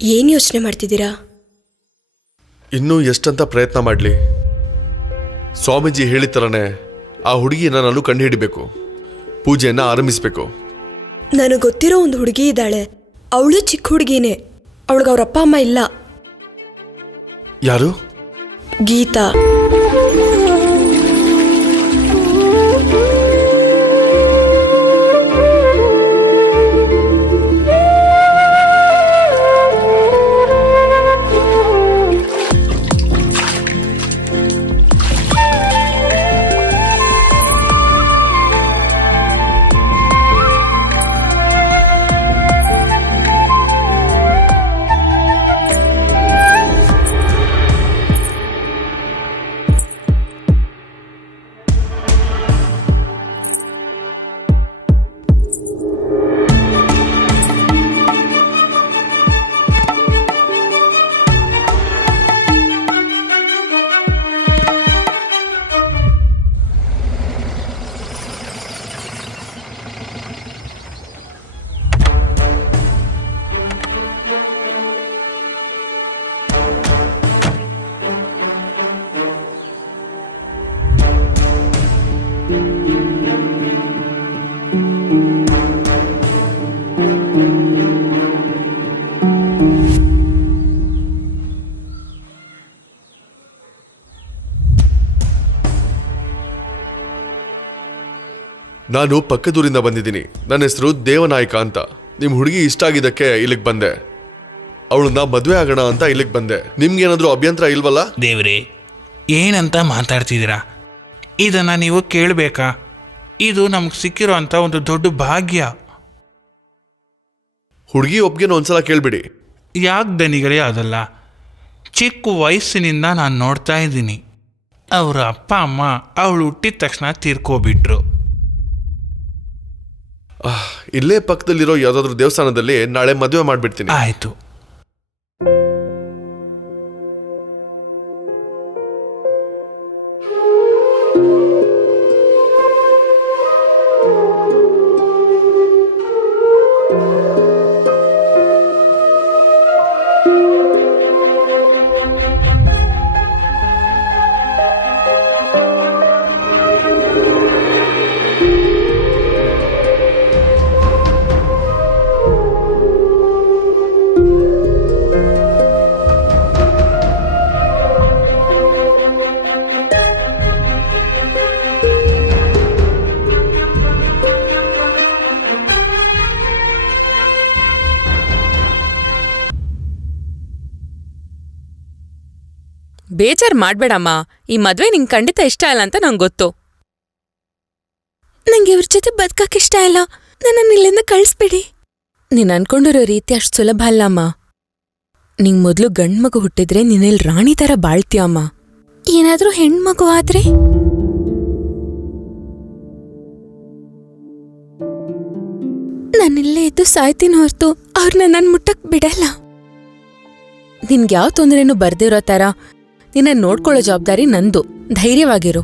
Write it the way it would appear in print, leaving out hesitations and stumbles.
ಏನು ಯೋಚನೆ ಮಾಡ್ತಿದ್ದೀರಾ? ಇನ್ನೂ ಎಷ್ಟಂತ ಪ್ರಯತ್ನ ಮಾಡಲಿ? ಸ್ವಾಮೀಜಿ ಹೇಳಿದ ಥರನೇ ಆ ಹುಡುಗಿನ ನಾನು ಕಂಡುಹಿಡಿಬೇಕು, ಪೂಜೆಯನ್ನು ಆರಂಭಿಸಬೇಕು. ನನಗೆ ಗೊತ್ತಿರೋ ಒಂದು ಹುಡುಗಿ ಇದ್ದಾಳೆ. ಅವಳು ಚಿಕ್ಕ ಹುಡುಗಿನೇ. ಅವಳಿಗೆ ಅವ್ರ ಅಪ್ಪ ಅಮ್ಮ ಇಲ್ಲ. ಯಾರು? ಗೀತಾ. ನಾನು ಪಕ್ಕದೂರಿಂದ ಬಂದಿದ್ದೀನಿ. ನನ್ನ ಹೆಸರು ದೇವನಾಯಕ ಅಂತ. ನಿಮ್ಮ ಹುಡುಗಿ ಇಷ್ಟ ಆಗಿದ್ದಕ್ಕೆ ಇಲ್ಲಿಗೆ ಬಂದೆ. ಅವಳನ್ನ ಮದುವೆ ಆಗೋಣ ಅಂತ ಇಲ್ಲಿಗೆ ಬಂದೆ. ನಿಮ್ಗೇನಾದ್ರೂ ಅಭ್ಯಂತರ ಇಲ್ವಲ್ಲ? ದೇವ್ರೇ, ಏನಂತ ಮಾತಾಡ್ತಿದ್ದೀರಾ? ಇದನ್ನು ನೀವು ಕೇಳಬೇಕಾ? ಇದು ನಮ್ಗೆ ಸಿಕ್ಕಿರೋ ಅಂಥ ಒಂದು ದೊಡ್ಡ ಭಾಗ್ಯ. ಹುಡುಗಿ ಒಪ್ಗೆನ ಒಂದ್ಸಲ ಕೇಳ್ಬಿಡಿ. ಯಾಕೆ ದನಿಗಳೇ ಅದಲ್ಲ? ಚಿಕ್ಕ ವಯಸ್ಸಿನಿಂದ ನಾನು ನೋಡ್ತಾ ಇದ್ದೀನಿ. ಅವರ ಅಪ್ಪ ಅಮ್ಮ ಅವಳು ಹುಟ್ಟಿದ ತಕ್ಷಣ ತೀರ್ಕೋಬಿಟ್ರು. ಇಲ್ಲೇ ಪಕ್ಕದಲ್ಲಿರೋ ಯಾವುದಾದ್ರೂ ದೇವಸ್ಥಾನದಲ್ಲಿ ನಾಳೆ ಮದುವೆ ಮಾಡಿಬಿಡ್ತೀನಿ. ಆಯಿತು. ಬೇಜಾರ್ ಮಾಡ್ಬೇಡಮ್ಮ. ಈ ಮದ್ವೆ ನಿಂಗೆ ಖಂಡಿತ ಇಷ್ಟ ಇಲ್ಲ ಅಂತ ನಂಗೆ ಗೊತ್ತು. ನಂಗೆ ಇವ್ರ ಜೊತೆ ಬದುಕಕ್ಕೆ ಇಷ್ಟ ಇಲ್ಲ. ನನ್ನನ್ನು ಇಲ್ಲಿಂದ ಕಳಿಸ್ಬಿಡಿ. ನೀನ್ ಅನ್ಕೊಂಡಿರೋ ರೀತಿ ಅಷ್ಟು ಸುಲಭ ಅಲ್ಲಮ್ಮ. ನಿಂಗ್ ಮೊದ್ಲು ಗಂಡ್ಮಗು ಹುಟ್ಟಿದ್ರೆ ನೀನಿಲ್ ರಾಣಿ ತರ ಬಾಳ್ತೀಯಮ್ಮ. ಏನಾದ್ರೂ ಹೆಣ್ಮಗು ಆದ್ರೆ ನಾನಿಲ್ಲೇ ಇದ್ದು ಸಾಯ್ತೀನಿ ಹೊರ್ತು ಅವ್ರನ್ನ ನನ್ ಮುಟ್ಟಕ್ ಬಿಡಲ್ಲ. ನಿನ್ಗ್ಯಾವ್ ತೊಂದ್ರೆನೂ ಬರ್ದಿರೋ ತರ ನಿನ್ನ ನೋಡ್ಕೊಳ್ಳೋ ಜವಾಬ್ದಾರಿ ನಂದು. ಧೈರ್ಯವಾಗಿರು.